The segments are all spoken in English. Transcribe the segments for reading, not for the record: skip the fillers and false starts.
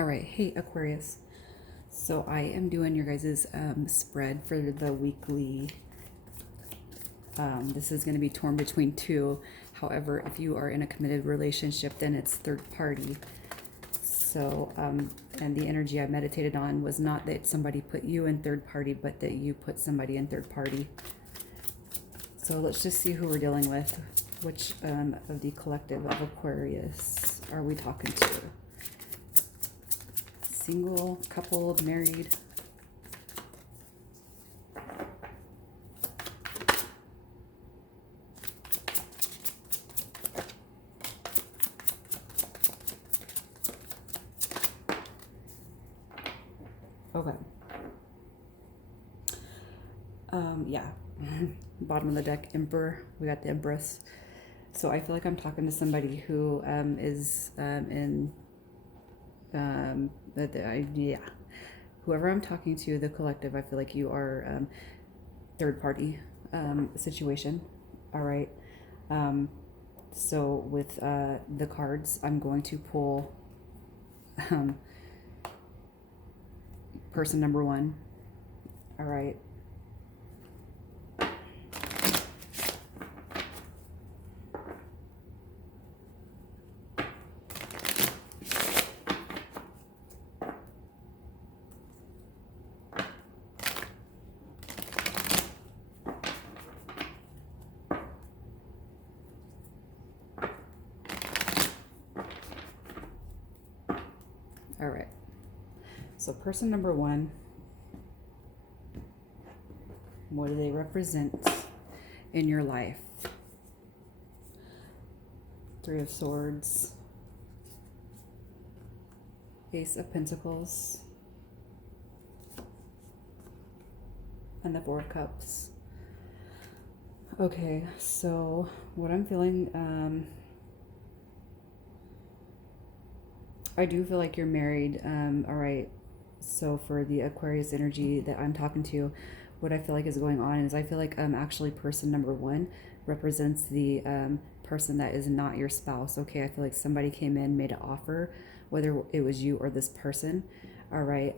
All right, hey Aquarius. So I am doing your guys' spread for the weekly. This is going to be torn between two. However, if you are in a committed relationship, then it's third party. So, and the energy I meditated on was not that somebody put you in third party, but that you put somebody in third party. So let's just see who we're dealing with. Which of the collective of Aquarius are we talking to? Single, coupled, married? Okay. Yeah. Bottom of the deck, Emperor. We got the Empress. So I feel like I'm talking to somebody who is in yeah. Whoever I'm talking to, the collective, I feel like you are third party situation. All right. So with the cards, I'm going to pull person number one. All right. All right. So person number one, what do they represent in your life? Three of Swords, Ace of Pentacles, and the Four of Cups. Okay, so what I'm feeling, I do feel like you're married. All right. So for the Aquarius energy that I'm talking to, what I feel like is going on is I feel like actually person number one represents the person that is not your spouse. Okay, I feel like somebody came in, made an offer, whether it was you or this person. All right,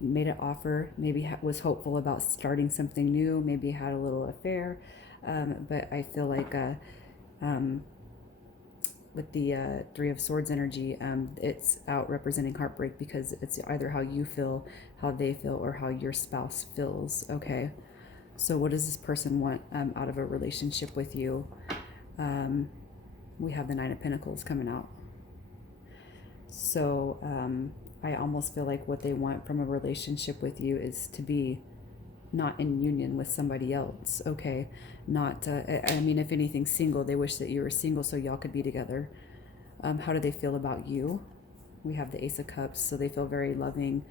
made an offer, maybe was hopeful about starting something new, maybe had a little affair, but I feel like with the Three of Swords energy, it's out representing heartbreak because it's either how you feel, how they feel, or how your spouse feels. Okay, so what does this person want out of a relationship with you? We have the Nine of Pentacles coming out. So I almost feel like what they want from a relationship with you is to be not in union with somebody else. Okay, not I mean, if anything, single. They wish that you were single so y'all could be together. How do they feel about you? We have the Ace of Cups, so they feel very loving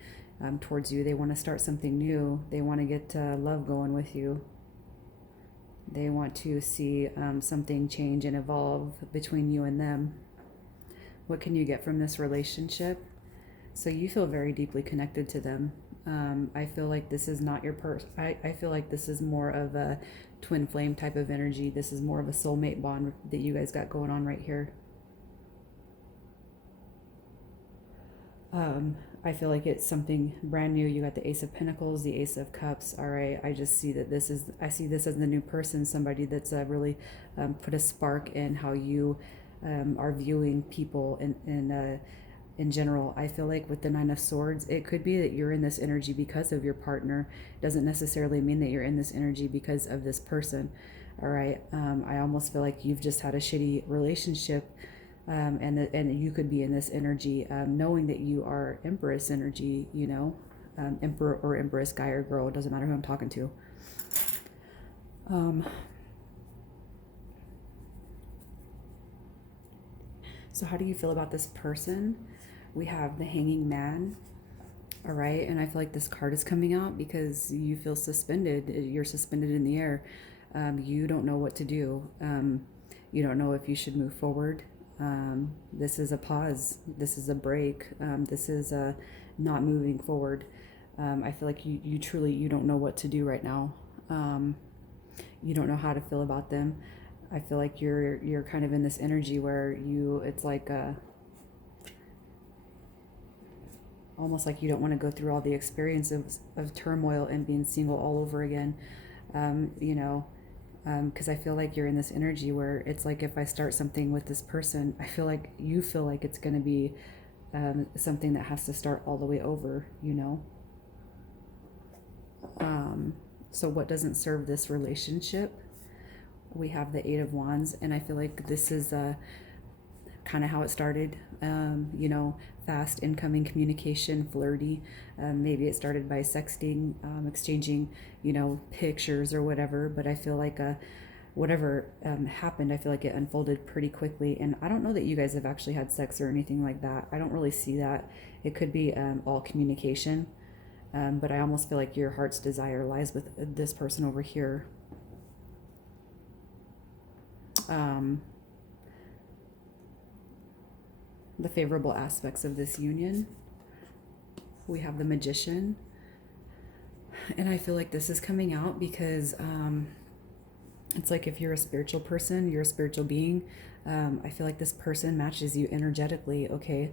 towards you. They want to start something new. They want to get love going with you. They want to see something change and evolve between you and them. What can you get from this relationship? So you feel very deeply connected to them. I feel like this is not your person. I feel like this is more of a twin flame type of energy. This is more of a soulmate bond that you guys got going on right here. I feel like it's something brand new. You got the Ace of Pentacles, the Ace of Cups. All right, I just see that I see this as the new person, somebody that's really put a spark in how you are viewing people in general. I feel like with the Nine of Swords, it could be that you're in this energy because of your partner. Doesn't necessarily mean that you're in this energy because of this person. All right, I almost feel like you've just had a shitty relationship. And you could be in this energy, knowing that you are Empress energy, you know, Emperor or Empress, guy or girl, it doesn't matter who I'm talking to. So how do you feel about this person? We have the Hanging Man. All right, and I feel like this card is coming out because you feel suspended. You're suspended in the air. You don't know what to do. You don't know if you should move forward. This is a pause. This is a break. This is a not moving forward. I feel like you truly, you don't know what to do right now. You don't know how to feel about them. I feel like you're kind of in this energy where it's like almost like you don't want to go through all the experience of turmoil and being single all over again. You know, because I feel like you're in this energy where it's like if I start something with this person, I feel like you feel like it's going to be something that has to start all the way over, you know? So what doesn't serve this relationship? We have the Eight of Wands, and I feel like this is kind of how it started. You know, fast incoming communication, flirty. Maybe it started by sexting, exchanging, you know, pictures or whatever. But I feel like whatever happened, I feel like it unfolded pretty quickly. And I don't know that you guys have actually had sex or anything like that. I don't really see that. It could be all communication. But I almost feel like your heart's desire lies with this person over here. The favorable aspects of this union. We have the Magician. And I feel like this is coming out because it's like if you're a spiritual person, you're a spiritual being. I feel like this person matches you energetically, okay?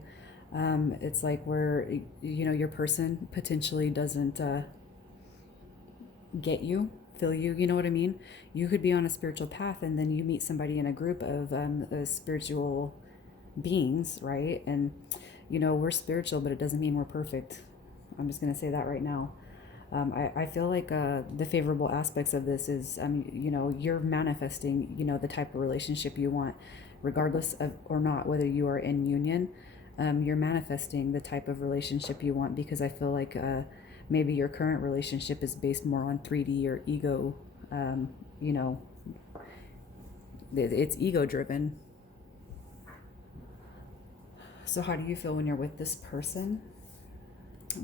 It's like where, you know, your person potentially doesn't get you, feel you, you know what I mean? You could be on a spiritual path and then you meet somebody in a group of spiritual beings, right? And, you know, we're spiritual, but it doesn't mean we're perfect. I'm just going to say that right now. I feel like the favorable aspects of this is, you know, you're manifesting, you know, the type of relationship you want, regardless of or not, whether you are in union. You're manifesting the type of relationship you want, because I feel like maybe your current relationship is based more on 3D or ego, you know, it's ego driven. So how do you feel when you're with this person?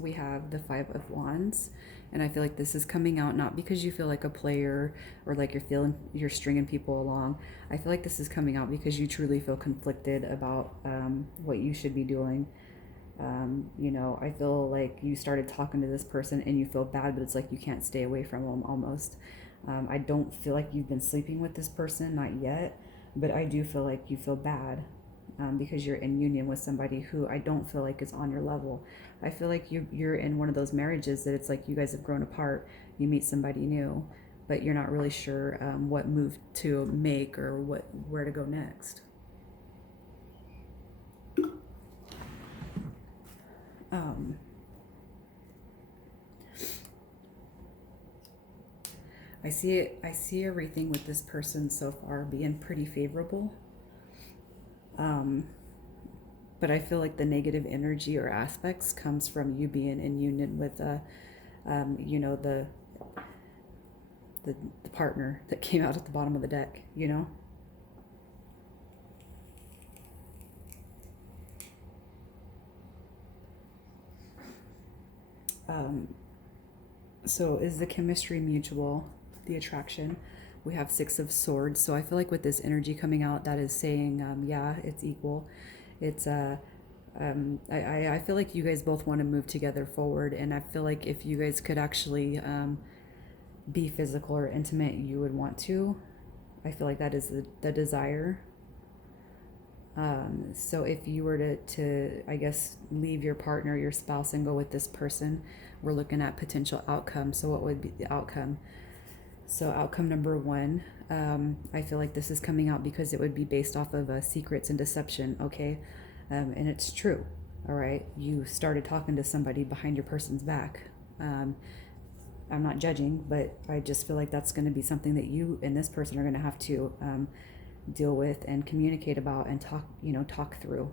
We have the Five of Wands, and I feel like this is coming out not because you feel like a player or like you're stringing people along. I feel like this is coming out because you truly feel conflicted about what you should be doing. You know, I feel like you started talking to this person and you feel bad, but it's like you can't stay away from them almost. I don't feel like you've been sleeping with this person, not yet, but I do feel like you feel bad because you're in union with somebody who I don't feel like is on your level. I feel like you're in one of those marriages that it's like you guys have grown apart, you meet somebody new, but you're not really sure what move to make or where to go next. I see everything with this person so far being pretty favorable. But I feel like the negative energy or aspects comes from you being in union with you know, the partner that came out at the bottom of the deck, you know? So is the chemistry mutual, the attraction? We have Six of Swords. So I feel like with this energy coming out, that is saying, yeah, it's equal. It's I feel like you guys both want to move together forward, and I feel like if you guys could actually be physical or intimate, you would want to. I feel like that is the desire. So if you were to, I guess, leave your partner, your spouse, and go with this person, we're looking at potential outcome. So what would be the outcome? So outcome number one, I feel like this is coming out because it would be based off of secrets and deception, okay? And it's true, all right? You started talking to somebody behind your person's back. I'm not judging, but I just feel like that's going to be something that you and this person are going to have to deal with and communicate about and talk through.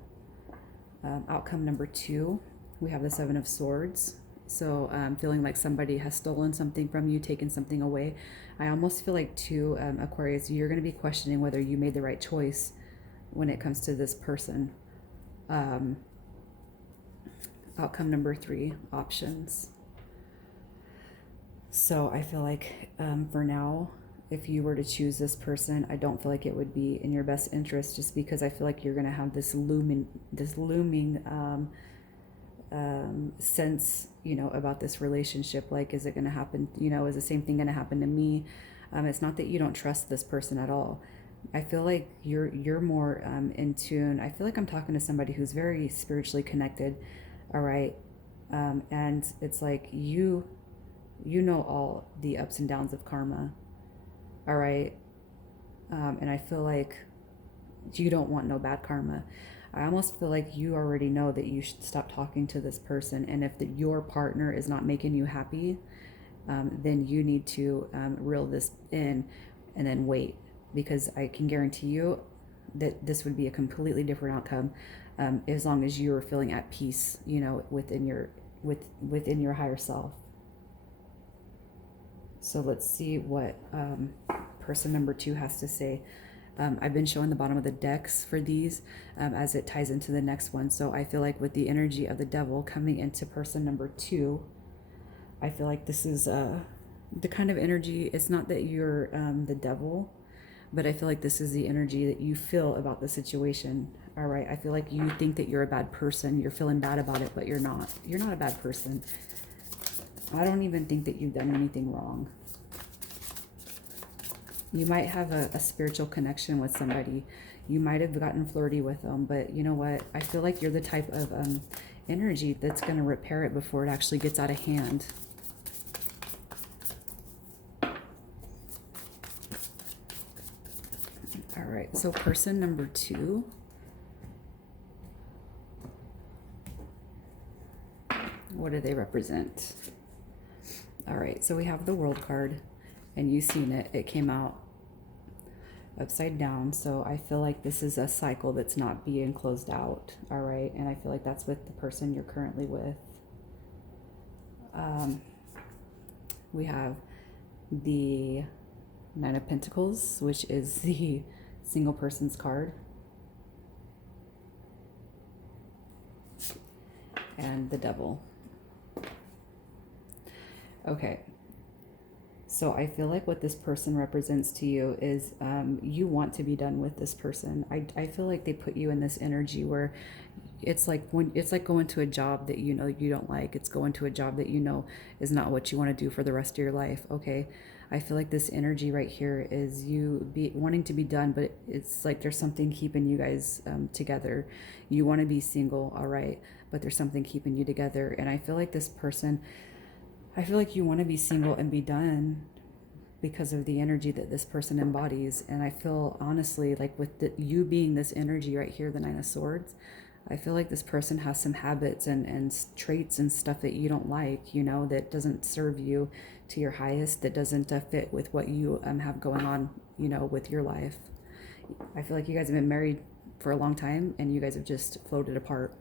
Outcome number two, we have the Seven of Swords. So feeling like somebody has stolen something from you, taken something away. I almost feel like too, Aquarius, you're going to be questioning whether you made the right choice when it comes to this person. Outcome number three, options. So I feel like for now, if you were to choose this person, I don't feel like it would be in your best interest, just because I feel like you're going to have this looming sense, about this relationship. Like, is it going to happen? Is the same thing going to happen to me? It's not that you don't trust this person at all. I feel like you're more in tune. I feel like I'm talking to somebody who's very spiritually connected. All right. And it's like you know all the ups and downs of karma, all right? And I feel like you don't want no bad karma. I almost feel like you already know that you should stop talking to this person. And if your partner is not making you happy, then you need to reel this in and then wait. Because I can guarantee you that this would be a completely different outcome, as long as you're feeling at peace, within your higher self. So let's see what person number 2 has to say. I've been showing the bottom of the decks for these, as it ties into the next one. So I feel like with the energy of the devil coming into person number 2, I feel like this is the kind of energy. It's not that you're the devil, but I feel like this is the energy that you feel about the situation. All right. I feel like you think that you're a bad person. You're feeling bad about it, but you're not. You're not a bad person. I don't even think that you've done anything wrong. You might have a spiritual connection with somebody. You might have gotten flirty with them, but you know what? I feel like you're the type of energy that's going to repair it before it actually gets out of hand. All right, so person number 2. What do they represent? All right, so we have the World card, and you've seen it. It came out upside down, so I feel like this is a cycle that's not being closed out. All right, and I feel like that's with the person you're currently with. We have the Nine of Pentacles, which is the single person's card, and the Devil. Okay, so I feel like what this person represents to you is you want to be done with this person. I feel like they put you in this energy where it's like going to a job that you know you don't like. It's going to a job that you know is not what you want to do for the rest of your life. Okay, I feel like this energy right here is you wanting to be done, but it's like there's something keeping you guys together. You want to be single, all right, but there's something keeping you together. And I feel like this person, I feel like you want to be single and be done because of the energy that this person embodies. And I feel honestly like with you being this energy right here, the Nine of Swords, I feel like this person has some habits and traits and stuff that you don't like, that doesn't serve you to your highest, that doesn't fit with what you have going on, with your life. I feel like you guys have been married for a long time and you guys have just floated apart.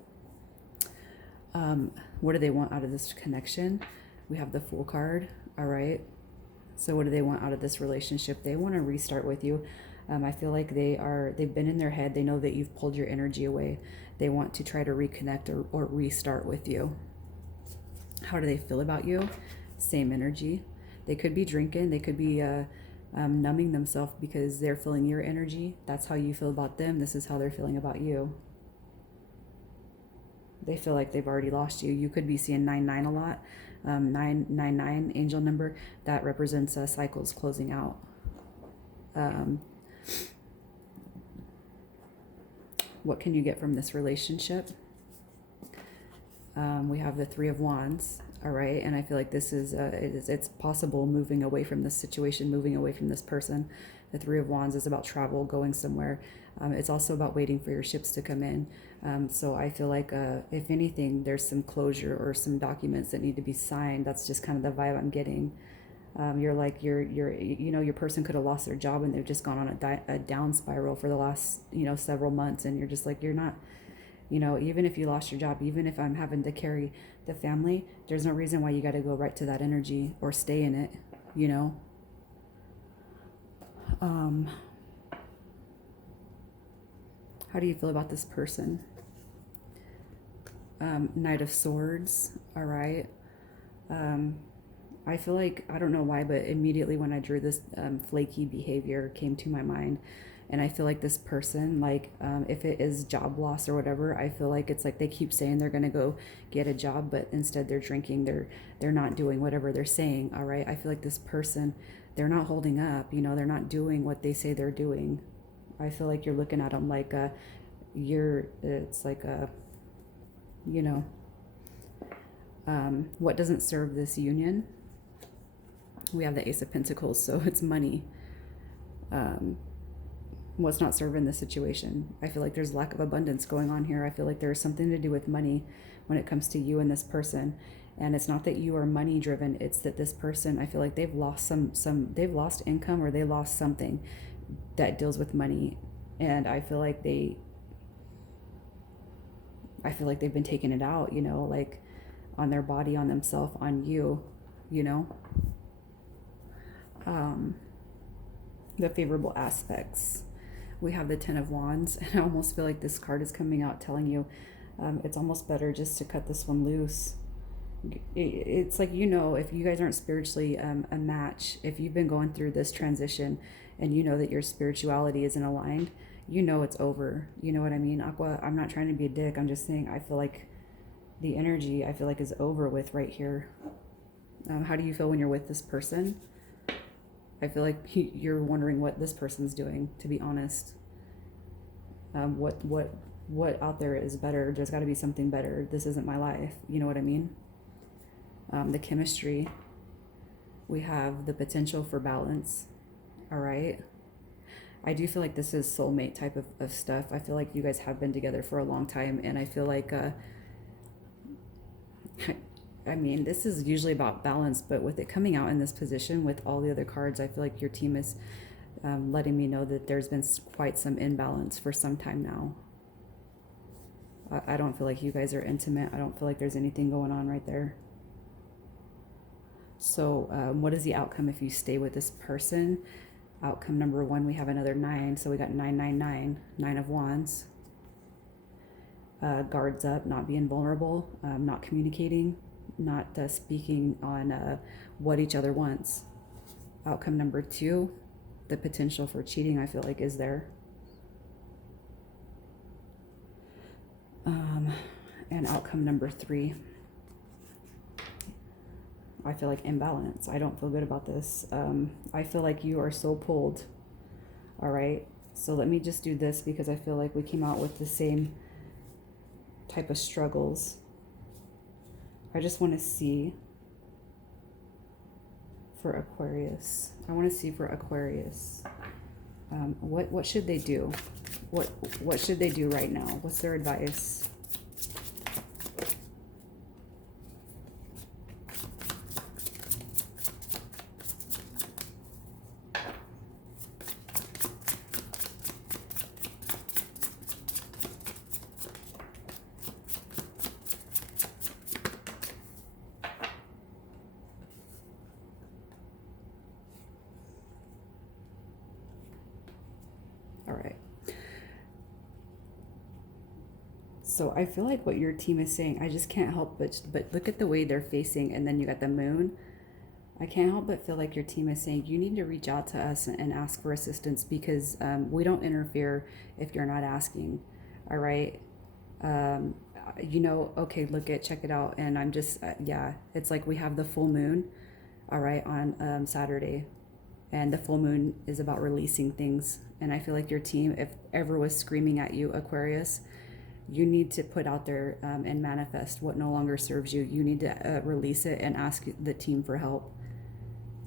What do they want out of this connection? We have the Fool card. All right. So what do they want out of this relationship? They want to restart with you. I feel like they've been in their head. They know that you've pulled your energy away. They want to try to reconnect or restart with you. How do they feel about you? Same energy. They could be drinking. They could be numbing themselves because they're feeling your energy. That's how you feel about them. This is how they're feeling about you. They feel like they've already lost you. You could be seeing 9-9 a lot. 999 angel number that represents cycles closing out. What can you get from this relationship? We have the Three of Wands. All right, and I feel like this is it's possible moving away from this situation, moving away from this person. The Three of Wands is about travel, going somewhere. It's also about waiting for your ships to come in. So I feel like if anything, there's some closure or some documents that need to be signed. That's just kind of the vibe I'm getting. Your person could have lost their job and they've just gone on a down spiral for the last, several months. And you're just like, you're not, even if you lost your job, even if I'm having to carry the family, there's no reason why you got to go right to that energy or stay in it, How do you feel about this person? Knight of Swords. All right. I feel like, I don't know why, but immediately when I drew this, flaky behavior came to my mind. And I feel like this person, like, if it is job loss or whatever, I feel like it's like they keep saying they're going to go get a job, but instead they're drinking, they're not doing whatever they're saying. All right. I feel like this person, they're not holding up, they're not doing what they say they're doing. I feel like you're looking at them like it's like a, What doesn't serve this union? We have the Ace of Pentacles, so it's money. What's not serving the situation? I feel like there's lack of abundance going on here. I feel like there's something to do with money when it comes to you and this person. And it's not that you are money driven, it's that this person, I feel like they've lost they've lost income, or they lost something that deals with money. And I feel like they've been taking it out, like on their body, on themselves, on you, the favorable aspects. We have the Ten of Wands, and I almost feel like this card is coming out telling you it's almost better just to cut this one loose. It's like, if you guys aren't spiritually a match, if you've been going through this transition and you know that your spirituality isn't aligned, it's over. You know what I mean? Aqua, I'm not trying to be a dick. I'm just saying I feel like the energy, is over with right here. How do you feel when you're with this person? I feel like you're wondering what this person's doing, to be honest. What out there is better? There's got to be something better. This isn't my life. You know what I mean? The chemistry. We have the potential for balance. All right. I do feel like this is soulmate type of stuff. I feel like you guys have been together for a long time, and I feel like this is usually about balance, but with it coming out in this position with all the other cards, I feel like your team is letting me know that there's been quite some imbalance for some time now. I don't feel like you guys are intimate. I don't feel like there's anything going on right there. So what is the outcome if you stay with this person? Outcome number 1, we have another 9. So we got 999, 9 of Wands. Guards up, not being vulnerable, not communicating, not speaking on what each other wants. Outcome number 2, the potential for cheating, I feel like, is there. And outcome number 3, I feel like imbalance. I don't feel good about this. I feel like you are so pulled. All right. So let me just do this because I feel like we came out with the same type of struggles. I just want to see for Aquarius. I want to see for Aquarius. What should they do? What should they do right now? What's their advice? All right. So I feel like what your team is saying, I just can't help but look at the way they're facing, and then you got the moon. I can't help but feel like your team is saying you need to reach out to us and ask for assistance, because we don't interfere if you're not asking. All right. Okay, check it out. And I'm just, it's like we have the full moon, all right, on Saturday. And the full moon is about releasing things. And I feel like your team, if ever was screaming at you, Aquarius, you need to put out there and manifest what no longer serves you. You need to release it and ask the team for help.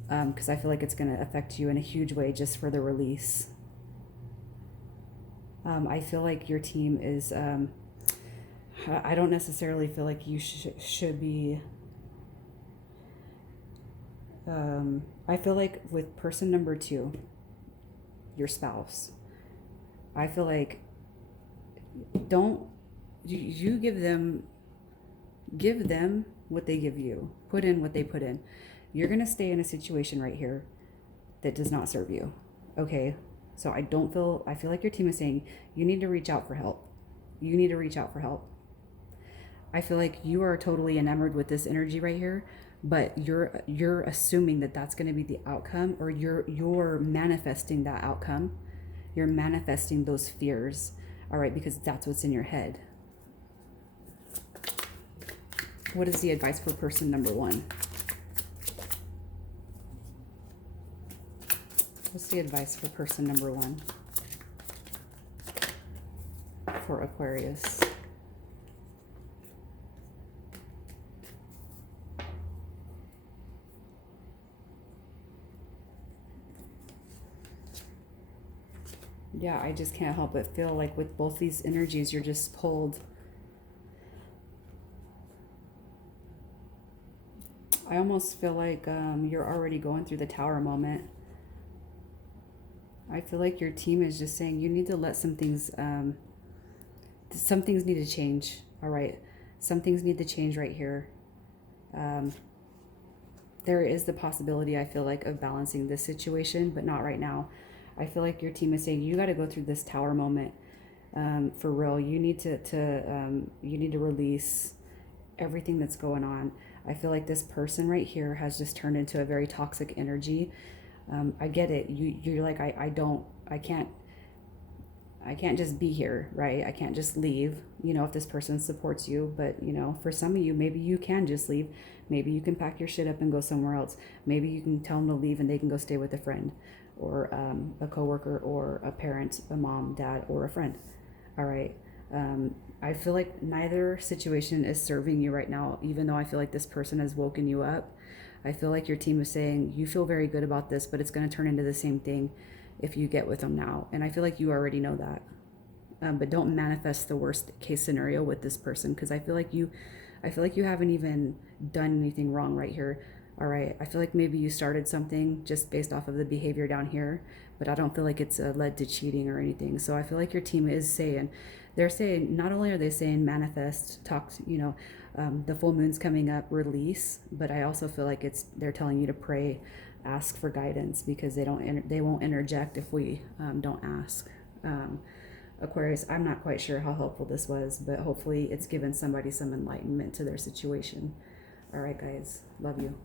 Because I feel like it's going to affect you in a huge way just for the release. I feel like your team is, I don't necessarily feel like you should be, I feel like with person number 2, your spouse, I feel like you give them what they give you. Put in what they put in. You're going to stay in a situation right here that does not serve you. Okay. So I feel like your team is saying you need to reach out for help. You need to reach out for help. I feel like you are totally enamored with this energy right here, but you're assuming that that's going to be the outcome, or you're manifesting that outcome. You're manifesting those fears. All right, because that's what's in your head. What is the advice for person number 1? What's the advice for person number 1 for Aquarius? Yeah, I just can't help but feel like with both these energies, you're just pulled. I almost feel like you're already going through the tower moment. I feel like your team is just saying you need to let some things need to change. All right. Some things need to change right here. Um, there is the possibility, I feel like, of balancing this situation, but not right now. I feel like your team is saying you got to go through this tower moment for real. You need you need to release everything that's going on. I feel like this person right here has just turned into a very toxic energy. I get it. You're like, I can't just be here, right? I can't just leave, if this person supports you. But, for some of you, maybe you can just leave. Maybe you can pack your shit up and go somewhere else. Maybe you can tell them to leave and they can go stay with a friend or a coworker or a parent, a mom, dad, or a friend. All right. I feel like neither situation is serving you right now, even though I feel like this person has woken you up. I feel like your team is saying you feel very good about this, but it's going to turn into the same thing if you get with them now. And I feel like you already know that. But don't manifest the worst case scenario with this person because I feel like you haven't even done anything wrong right here. All right. I feel like maybe you started something just based off of the behavior down here, but I don't feel like it's led to cheating or anything. So I feel like your team is saying, they're saying, not only are they saying manifest, talk, the full moon's coming up, release, but I also feel like they're telling you to pray, ask for guidance because they won't interject if we don't ask. Aquarius, I'm not quite sure how helpful this was, but hopefully it's given somebody some enlightenment to their situation. All right, guys, love you.